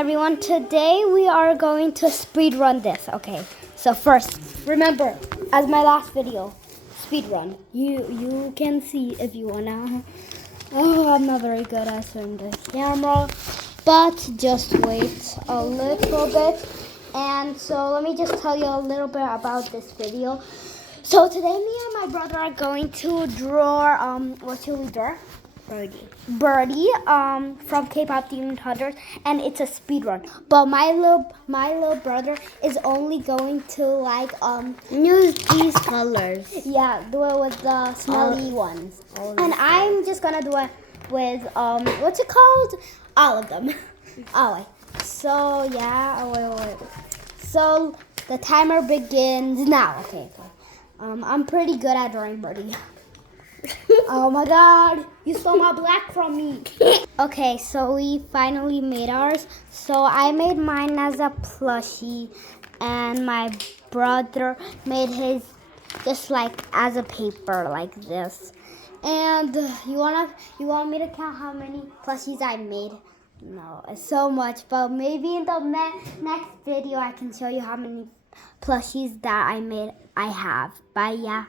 everyone, today we are going to speed run this. Okay, so first, remember, as my last video, speed run. You can see if you wanna. Oh, I'm not very good at showing the camera, but just wait a little bit. And so let me just tell you a little bit about this video. So today me and my brother are going to draw, what should we draw? Birdie, from K-pop Demon Hunters, and it's a speed run. But my little brother is only going to use these colors. Yeah, do it with the smelly ones. And I'm just gonna do it with what's it called? All of them. Oh wait. So yeah. Wait. So the timer begins now. Okay. I'm pretty good at drawing birdie. Oh my god, you stole my black from me. Okay, so we finally made ours. So I made mine as a plushie, and my brother made his just like as a paper like this. And you want me to count how many plushies I made? No, it's so much, but maybe in the next video I can show you how many plushies that I have. Bye, yeah.